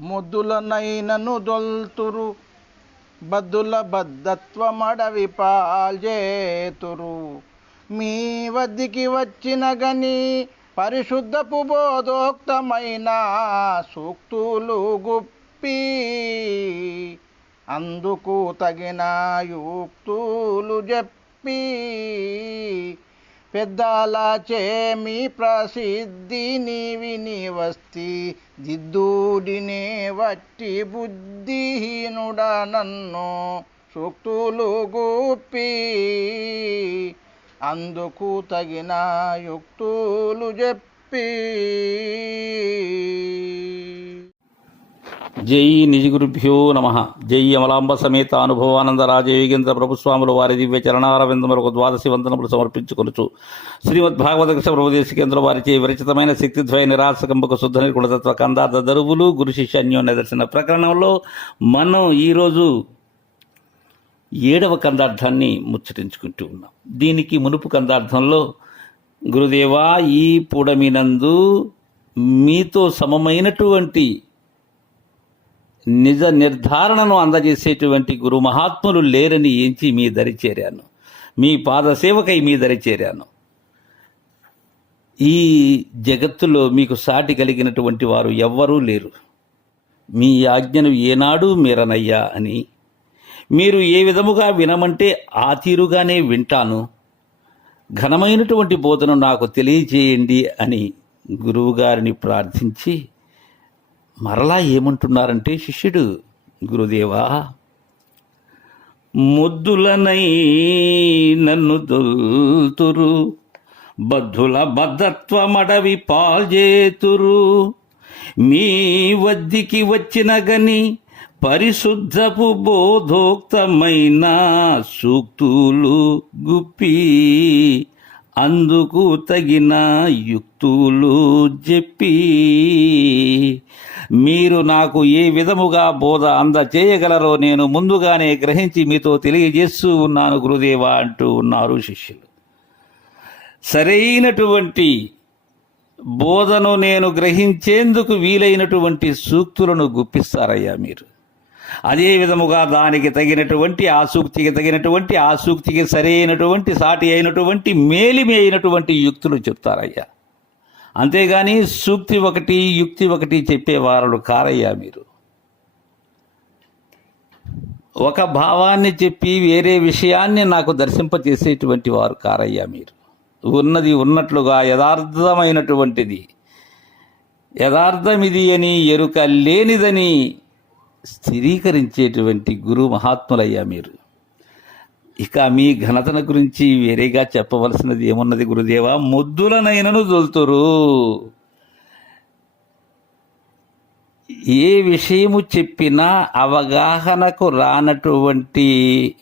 ముద్దులనైనను దొల్తురు బద్దుల బద్ధత్వమడవి పాల్జేతురు మీ వద్దికి వచ్చిన గని పరిశుద్ధపు బోధోక్తమైన సూక్తులు గుప్పి అందుకు తగిన యుక్తులు చెప్పి పెద్దలాచే మీ ప్రసిద్ధిని విని వస్తి దిద్దుడినే వట్టి బుద్ధిహీనుడ నన్ను సూక్తులు గూపి అందుకు తగిన యుక్తులు చెప్పి జై నిజగురుభ్యో నమ. జై అమలాంబ సమేత అనుభవానంద రాజయోగేంద్ర ప్రభుస్వాములు వారి దివ్య చరణారవిందములకు ద్వాదశి వందనములు సమర్పించుకొనుచు. శ్రీమద్ భాగవత కృష్ణ ప్రభుదేశ కేంద్ర వారిచే విరచితమైన శక్తిద్వయ నిరాశకంబకు శుద్ధ నిర్గుణతత్వ కందార్థ దరువులు గురు శిష్య అన్యోన్య దర్శన ప్రకరణంలో మనం ఈరోజు ఏడవ కందార్థాన్ని ముచ్చటించుకుంటూ ఉన్నాం. దీనికి మునుపు కందార్థంలో గురుదేవా ఈ పూడమినందు మీతో సమమైనటువంటి నిజ నిర్ధారణను అందజేసేటువంటి గురు మహాత్ములు లేరని ఎంచి మీ దరి చేరాను. మీ పాదసేవకై మీ దరి చేరాను. ఈ జగత్తులో మీకు సాటి కలిగినటువంటి వారు ఎవ్వరూ లేరు. మీ ఆజ్ఞను ఏనాడు మీరనయ్యా అని. మీరు ఏ విధముగా వినమంటే ఆ తీరుగానే వింటాను. ఘనమైనటువంటి బోధను నాకు తెలియజేయండి అని గురువుగారిని ప్రార్థించి మరలా ఏమంటున్నారంటే శిష్యుడు గురుదేవా ముద్దులనై నన్ను దొల్తురు బద్ధుల బద్ధత్వమడవి పాల్జేతురు. మీ వద్దికి వచ్చిన గని పరిశుద్ధపు బోధోక్తమైన సూక్తులు గుప్పి అందుకు తగిన యుక్తులు చెప్పి మీరు నాకు ఏ విధముగా బోధ అందచేయగలరో నేను ముందుగానే గ్రహించి మీతో తెలియజేస్తూ ఉన్నాను గురుదేవా అంటూ ఉన్నారు శిష్యులు. సరైనటువంటి బోధను నేను గ్రహించేందుకు వీలైనటువంటి సూక్తులను గుప్పిస్తారయ్యా మీరు. అదే విధముగా దానికి తగినటువంటి ఆసూక్తికి తగినటువంటి ఆసూక్తికి సరైనటువంటి సాటి అయినటువంటి మేలిమి అయినటువంటి యుక్తులు చెప్తారయ్యా. అంతేగాని సూక్తి ఒకటి యుక్తి ఒకటి చెప్పేవారు కారయ్యా మీరు. ఒక భావాన్ని చెప్పి వేరే విషయాన్ని నాకు దర్శింపచేసేటువంటి వారు కారయ్యా మీరు. ఉన్నది ఉన్నట్లుగా యథార్థమైనటువంటిది. యథార్థమిది అని ఎరుక లేనిదని స్థిరీకరించేటువంటి గురు మహాత్ములయ్యా మీరు. ఇక మీ ఘనతన గురించి వేరేగా చెప్పవలసినది ఏమున్నది గురుదేవా? ముద్దులనైనను దొల్తురు ఏ విషయము చెప్పినా అవగాహనకు రానటువంటి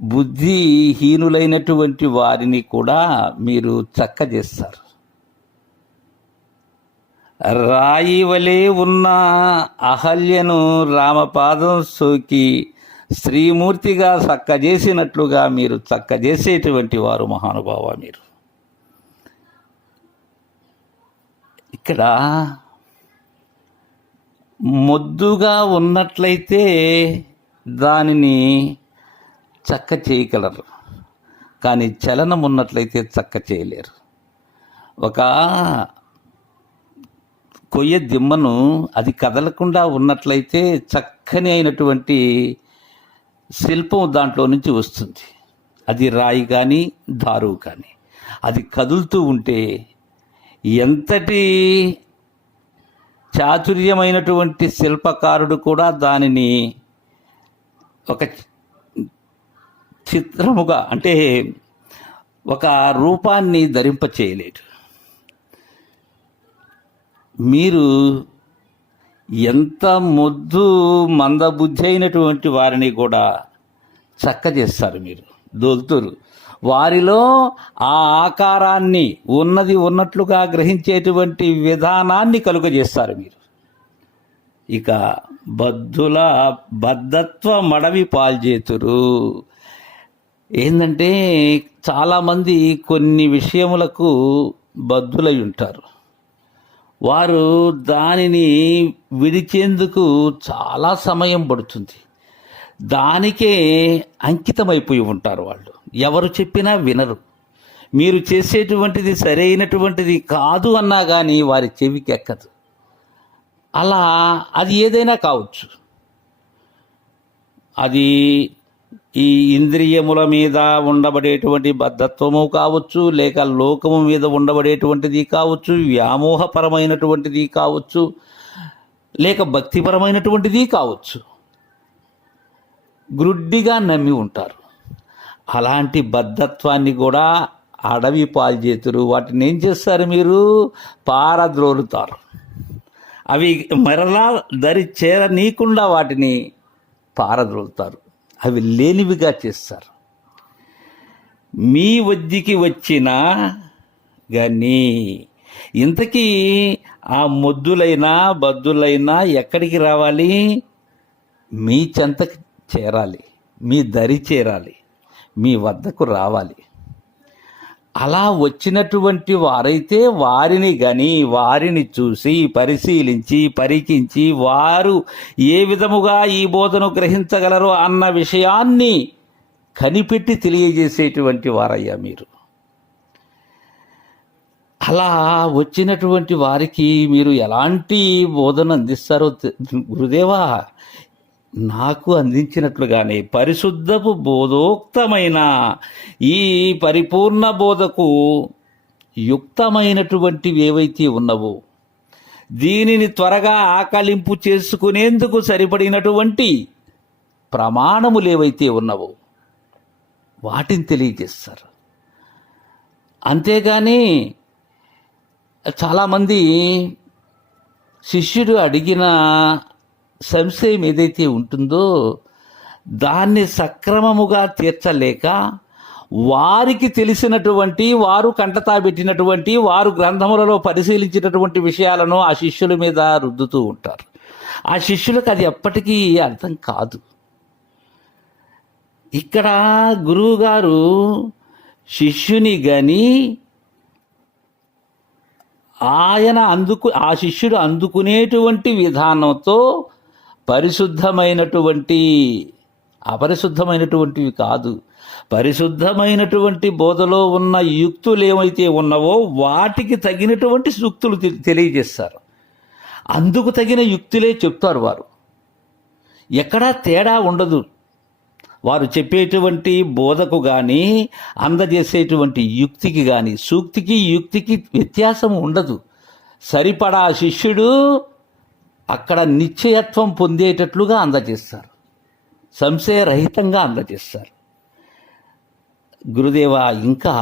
బుద్ధిహీనులైనటువంటి వారిని కూడా మీరు చక్కజేస్తారు. రాయి వలె ఉన్న అహల్యను రామపాదం సోకి శ్రీమూర్తిగా చక్కజేసినట్లుగా మీరు చక్కజేసేటువంటి వారు మహానుభావ మీరు. ఇక్కడ మొద్దుగా ఉన్నట్లయితే దానిని చక్క చేయగలరు. కానీ చలనం ఉన్నట్లయితే చక్క చేయలేరు. ఒక కొయ్య దిమ్మను అది కదలకుండా ఉన్నట్లయితే చక్కని అయినటువంటి శిల్పం దాంట్లో నుంచి వస్తుంది. అది రాయి కానీ దారువు కానీ అది కదులుతూ ఉంటే ఎంతటి చాతుర్యమైనటువంటి శిల్పకారుడు కూడా దానిని ఒక చిత్రముగా అంటే ఒక రూపాన్ని ధరింప చేయలేడు మీరు ఎంత మొద్దు మందబుద్ధి అయినటువంటి వారిని కూడా చక్క చేస్తారు మీరు. దొలుతురు. వారిలో ఆ ఆకారాన్ని ఉన్నది ఉన్నట్లుగా గ్రహించేటువంటి విధానాన్ని కలుగజేస్తారు మీరు. ఇక బద్ధుల బద్ధత్వ మడవి పాల్చేతురు. ఏంటంటే చాలామంది కొన్ని విషయములకు బద్ధులై ఉంటారు. వారు దానిని విడిచేందుకు చాలా సమయం పడుతుంది. దానికే అంకితమైపోయి ఉంటారు వాళ్ళు. ఎవరు చెప్పినా వినరు. మీరు చేసేటువంటిది సరైనటువంటిది కాదు అన్నా కానీ వారి చెవికి ఎక్కదు అలా అది ఏదైనా కావచ్చు. అది ఈ ఇంద్రియముల మీద ఉండబడేటువంటి బద్ధత్వము కావచ్చు లేక లోకము మీద ఉండబడేటువంటిది కావచ్చు వ్యామోహపరమైనటువంటిది కావచ్చు లేక భక్తిపరమైనటువంటిది కావచ్చు. గ్రుడ్డిగా నమ్మి ఉంటారు. అలాంటి బద్ధత్వాన్ని కూడా అడవి పాల్చేతురు. వాటిని ఏం చేస్తారు మీరు? పారద్రోలుతారు. అవి మరలా దరి చేరనీయకుండా వాటిని పారద్రోలుతారు. అవి లేనివిగా చేస్తారు. మీ వద్దికి వచ్చిన కానీ ఇంతకీ ఆ మొద్దులైనా బద్దులైనా ఎక్కడికి రావాలి? మీ చెంతకు చేరాలి. మీ దరి చేరాలి. మీ వద్దకు రావాలి. అలా వచ్చినటువంటి వారైతే వారిని గని వారిని చూసి పరిశీలించి పరికించి వారు ఏ విధముగా ఈ బోధను గ్రహించగలరో అన్న విషయాన్ని కనిపెట్టి తెలియజేసేటువంటి వారయ్యా మీరు. అలా వచ్చినటువంటి వారికి మీరు ఎలాంటి బోధన అందిస్తారో గురుదేవా నాకు అందించినట్లుగానే పరిశుద్ధపు బోధోక్తమైన ఈ పరిపూర్ణ బోధకు యుక్తమైనటువంటివి ఏవైతే ఉన్నవో దీనిని త్వరగా ఆకలింపు చేసుకునేందుకు సరిపడినటువంటి ప్రమాణములు ఏవైతే ఉన్నవో వాటిని తెలియజేస్తారు. అంతేగాని చాలామంది శిష్యుడు అడిగిన సంశయం ఏదైతే ఉంటుందో దాన్ని సక్రమముగా తీర్చలేక వారికి తెలిసినటువంటి వారు కంటతా పెట్టినటువంటి వారు గ్రంథములలో పరిశీలించినటువంటి విషయాలను ఆ శిష్యుల మీద రుద్దుతూ ఉంటారు. ఆ శిష్యులకు అది ఎప్పటికీ అర్థం కాదు. ఇక్కడ గురువుగారు శిష్యుని గని ఆయన అందుకు ఆ శిష్యుడు అందుకునేటువంటి విధానంతో పరిశుద్ధమైనటువంటి అపరిశుద్ధమైనటువంటివి కాదు. పరిశుద్ధమైనటువంటి బోధలో ఉన్న యుక్తులు ఏమైతే ఉన్నవో వాటికి తగినటువంటి సూక్తులు తె- తెలియజేస్తారు. అందుకు తగిన యుక్తులే చెప్తారు వారు. ఎక్కడా తేడా ఉండదు. వారు చెప్పేటువంటి బోధకు కానీ అందజేసేటువంటి యుక్తికి కానీ సూక్తికి యుక్తికి వ్యత్యాసం ఉండదు. సరిపడా శిష్యుడు అక్కడ నిశ్చయత్వం పొందేటట్లుగా అందజేస్తారు. సంశయరహితంగా అందజేస్తారు. గురుదేవ ఇంకా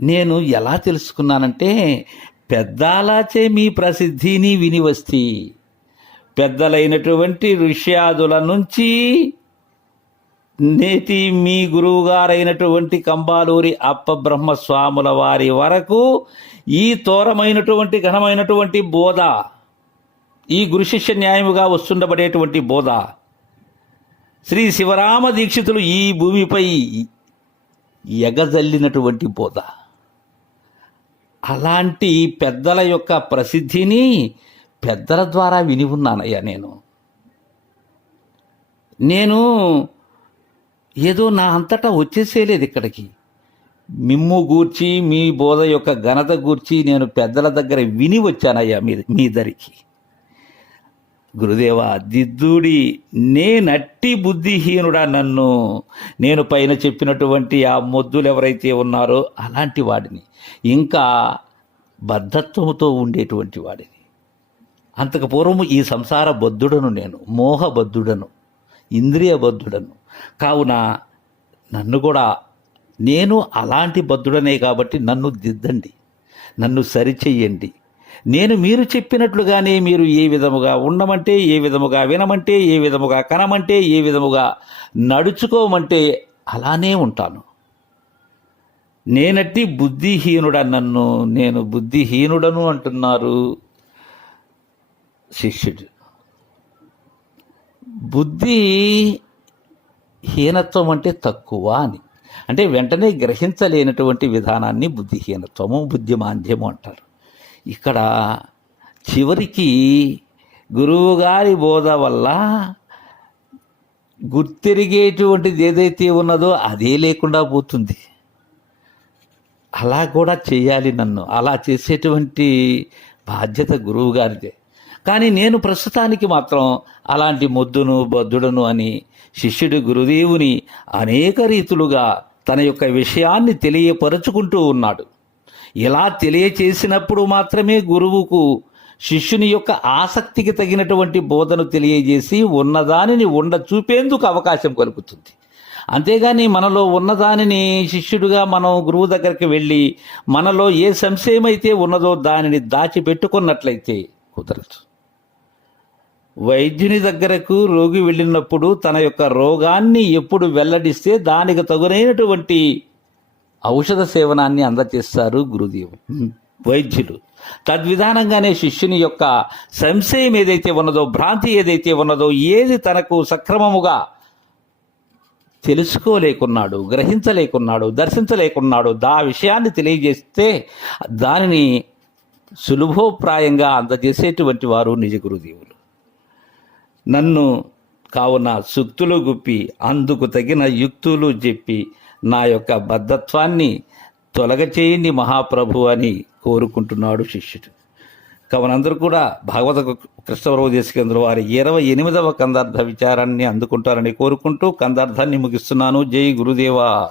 నేను ఎలా తెలుసుకున్నానంటే పెద్దాలాచే మీ ప్రసిద్ధిని విని వస్తి పెద్దలైనటువంటి ఋష్యాదుల నుంచి నేటి మీ గురువుగారైనటువంటి కంబాలూరి అప్పబ్రహ్మస్వాముల వారి వరకు ఈ తోరమైనటువంటి ఘనమైనటువంటి బోధ ఈ గురుశిష్య న్యాయముగా వస్తుండబడేటువంటి బోధ. శ్రీ శివరామ దీక్షితులు ఈ భూమిపై ఎగజల్లినటువంటి బోధ. అలాంటి పెద్దల యొక్క ప్రసిద్ధిని పెద్దల ద్వారా విని ఉన్నానయ్యా నేను. నేను ఏదో నా అంతటా వచ్చేసేలేదు ఇక్కడికి. మిమ్ము గూర్చి మీ బోధ యొక్క ఘనత గూర్చి నేను పెద్దల దగ్గర విని వచ్చానయ్యా మీ మీ దరికి. గురుదేవా దిద్దుడి నేనట్టి బుద్ధిహీనుడా నన్ను. నేను పైన చెప్పినటువంటి ఆ మొద్దులు ఎవరైతే ఉన్నారో అలాంటి వాడిని. ఇంకా బద్ధత్వముతో ఉండేటువంటి వాడిని. అంతకు పూర్వము ఈ సంసార బద్ధుడను నేను మోహబద్ధుడను ఇంద్రియ బద్ధుడను. కావున నన్ను కూడా నేను అలాంటి బద్ధుడనే కాబట్టి నన్ను దిద్దండి. నన్ను సరిచెయ్యండి. నేను మీరు చెప్పినట్లుగానే మీరు ఏ విధముగా ఉండమంటే ఏ విధముగా వినమంటే ఏ విధముగా కనమంటే ఏ విధముగా నడుచుకోమంటే అలానే ఉంటాను. నేనట్టి బుద్ధిహీనుడ నన్ను నేను బుద్ధిహీనుడను అంటున్నారు శిష్యుడు. బుద్ధి హీనత్వం అంటే తక్కువ అని. అంటే వెంటనే గ్రహించలేనటువంటి విధానాన్ని బుద్ధిహీనత్వము బుద్ధిమాంద్యము అంటారు. ఇక్కడ చివరికి గురువుగారి బోధ వల్ల గుర్తెరిగేటువంటిది ఏదైతే ఉన్నదో అదే లేకుండా పోతుంది. అలా కూడా చేయాలి నన్ను. అలా చేసేటువంటి బాధ్యత గురువు గారిదే కానీ నేను ప్రస్తుతానికి మాత్రం అలాంటి మొద్దును బద్దుడను అని శిష్యుడు గురుదేవుని అనేక రీతులుగా తన యొక్క విషయాన్ని తెలియపరుచుకుంటూ ఉన్నాడు. ఇలా తెలియచేసినప్పుడు మాత్రమే గురువుకు శిష్యుని యొక్క ఆసక్తికి తగినటువంటి బోధను తెలియజేసి ఉన్నదానిని ఉండ చూపేందుకు అవకాశం కలుగుతుంది. అంతేగాని మనలో ఉన్నదానిని శిష్యుడిగా మనం గురువు దగ్గరికి వెళ్ళి మనలో ఏ సంశయం అయితే ఉన్నదో దానిని దాచిపెట్టుకున్నట్లయితే కుదరదు. వైద్యుని దగ్గరకు రోగి వెళ్ళినప్పుడు తన యొక్క రోగాన్ని ఎప్పుడు వెల్లడిస్తే దానికి తగునైనటువంటి ఔషధ సేవనాన్ని అందజేస్తారు గురుదేవు వైద్యులు. తద్విధానంగానే శిష్యుని యొక్క సంశయం ఏదైతే ఉన్నదో భ్రాంతి ఏదైతే ఉన్నదో ఏది తనకు సక్రమముగా తెలుసుకోలేకున్నాడు గ్రహించలేకున్నాడు దర్శించలేకున్నాడు దా విషయాన్ని తెలియజేస్తే దానిని సులభోప్రాయంగా అందజేసేటువంటి వారు నిజ గురుదేవులు. నన్ను కావున సుక్తులు గుప్పి అందుకు తగిన యుక్తులు చెప్పి నా యొక్క బద్ధత్వాన్ని తొలగచేయండి మహాప్రభు అని కోరుకుంటున్నాడు శిష్యుడు. కవనందరూ కూడా భగవత కృష్ణప్రభు దేశకేంద్ర వారి ఇరవై ఎనిమిదవ కందార్థ విచారాన్ని అందుకుంటారని కోరుకుంటూ కందార్థాన్ని ముగిస్తున్నాను. జై గురుదేవా.